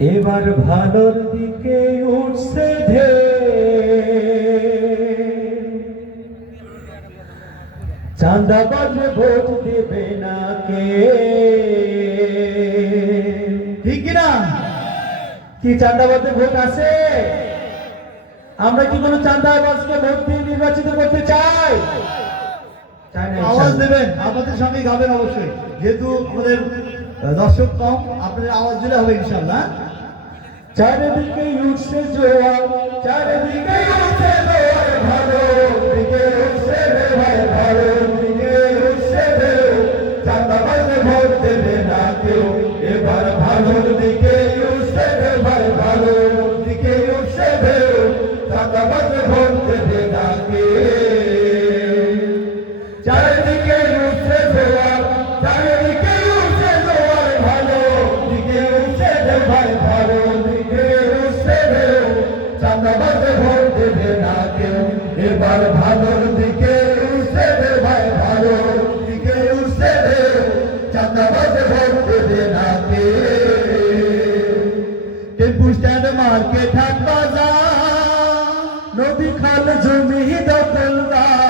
এবার ভালোর দিকে উঠছে চাঁদাবাজে ভোট দেবে না কে? ঠিক কিনা? কি চাঁদাবাজে ভোট আছে? আমরা কি কোনো চাঁদাবাজকে ভোট দিয়ে নির্বাচিত করতে চাই? আওয়াজ দেবেন, আমাদের সঙ্গে গাবেন অবশ্যই, যেহেতু আমাদের দর্শক কম, আপনাদের আওয়াজ দিলে হবে ইনশাআল্লাহ। চারিদিকে উঠছে জোয়ার, চারিদিকে উঠছে জোয়ার, ভালো দিকে উঠছে রে ভাই, ভালো দিকে উঠছে রে। চাঁদাবাজে ভোট দেবে না কেউ, এবার ভালোর দিকে উঠছে রে ভাই, ভালোর দিকে উঠছে রে। চাঁদাবাজে ভোট দেবে না কেউ। চারিদিকে উঠছে জোয়ার, চারিদিকে উঠছে জোয়ার, ভালো দিকে উঠছে রে ভাই, ভালো দিকে উঠছে রে। চাঁদাবাজে ভোট দেবে না কেউ, এবার ভালোর দিকে উঠছে রে ভাই, ভালোর দিকে উঠছে রে। চাঁদাবাজে ভোট দেবে না কেউ। টেম্পু স্ট্যান্ড, মার্কেট, হাট বাজার, নদী খাল জমি দখলদার,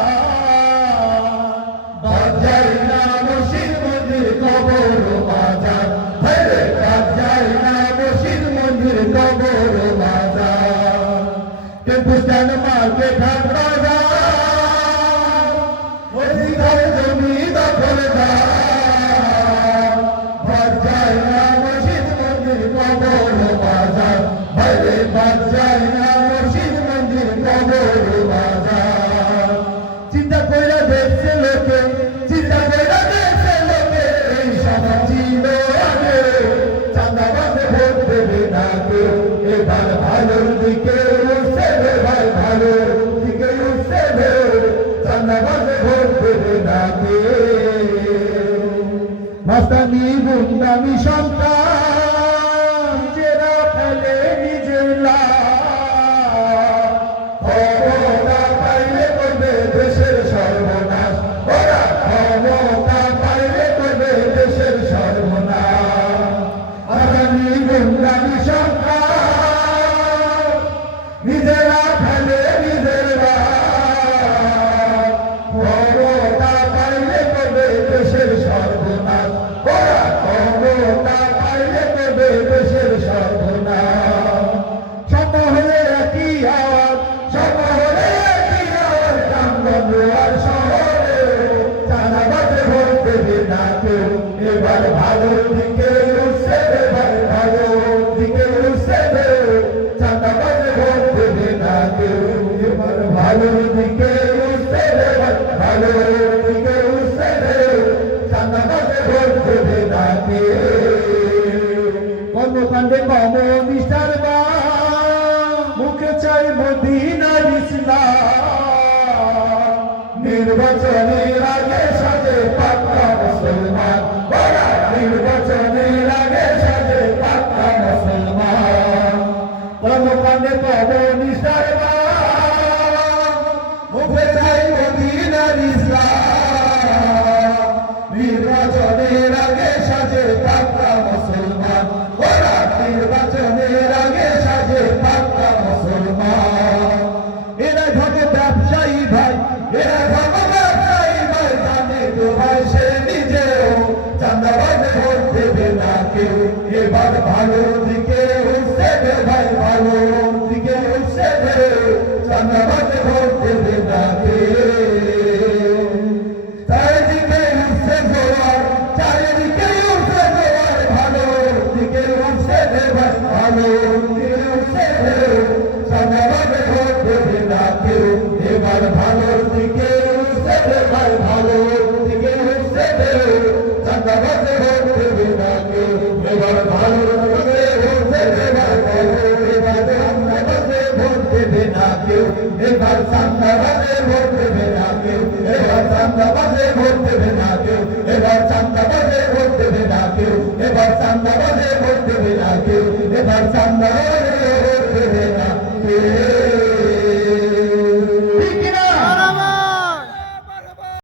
বাজার না মসজিদ মন্দির কবর বাজার, হরে বাজার না মসজিদ মন্দির কবর বাজার। টেম্পু স্ট্যান্ড, মার্কেট, হাট বাজার, নদী খাল জমি দখলদার, বাজার না মসজিদ মন্দির কবর বাজার, হরে বাজার না মসজিদ মন্দির কবর বাজার। চিন্তা করে দেখছে লোকে, চিন্তা করে দেখছে লোকে, এই সমাজ ছিল আগে। চাঁদাবাজে ভোট দেবে না কেউ, এবার ভালোর দিকে উঠছে রে ভাই, ভালোর দিকে উঠছে রে। চাঁদাবাজে ভোট দেবে না কেউ। মাস্তানি গুন্ডামি সন্তান, নিজেরা ফেলে নিজের লাশ, ক্ষমতা পাইলে করবে দেশের সর্বনাশ, ওরা ক্ষমতা পাইলে করবে দেশের সর্বনাশ। মাস্তানি গুন্ডামি সন্তান, নিজেরা ফেলে নিজের লাশ, ক্ষমতা পাইলে করবে দেশের সর্বনাশ, ওরা ক্ষমতা পাইলে করবে দেশের সর্বনাশ। শহরে একই আওয়াজ, শহরে একই আওয়াজ, গ্রামগঞ্জ আর শহরে। চাঁদাবাজে ভোট দেবে না কেউ, এবার ভালোর দিকে উঠছে রে ভাই, ভালোর দিকে উঠছে রে। চাঁদাবাজে ভোট দেবে না কেউ, এবার ভালোর দিকে উঠছে রে ভাই, ভালোর দিকে উঠছে রে। চাঁদাবাজে ভোট দেবে না কেউ। কর্মকাণ্ডে কমিউনিস্টার বা মুখে চাই মদিনার ইসলাম, নির্বাচনের আগে সাজে পাক্কা মুসলমান, ওরা নির্বাচনের আগে সাজে পাক্কা মুসলমান। কর্মকাণ্ডে কমিউনিস্টার বা মুখে চাই মদিনার ইসলাম, নির্বাচনের আগে সাজে পাক্কা মুসলমান, ওরা নির্বাচনের আগে সাজে পাক্কা মুসলমান। এরা ভাবে ব্যবসায়ী ভাই, এরা ভাবে ব্যবসায়ী ভাই, জানে তো ভাই সে নিজেও। চাঁদাবাজে ভোট দেবে না কেউ, এবার ভালোর দিকে উঠছে রে ভাই, ভালোর দিকে উঠছে রে। চাঁদাবাজে ভোট দেবে না কেউ। চারিদিকে উঠছে জোয়ার, চারিদিকে উঠছে জোয়ার, ভালোর দিকে উঠছে রে ভাই, ভালোর দিকে উঠছে রে। চাঁদাবাজে ভোট দেবে না কেউ, এবার ভালোর দিকে উঠছে রে ভাই, ভালোর দিকে উঠছে রে। চাঁদাবাজে ভোট দেবে না কেউ, এবার ভালোর দিকে উঠছে রে ভাই, ভালোর। এবার চাঁদাবাজে ভোট দেবে না কেউ, এবার চাঁদাবাজে ভোট দেবে না কেউ, এবার চাঁদাবাজে ভোট দেবে না কেউ, এবার চাঁদাবাজে ভোট দেবে না কেউ, এবার চাঁদাবাজে ভোট দেবে না কেউ, এবার চাঁদাবাজে ভোট দেবে না কেউ।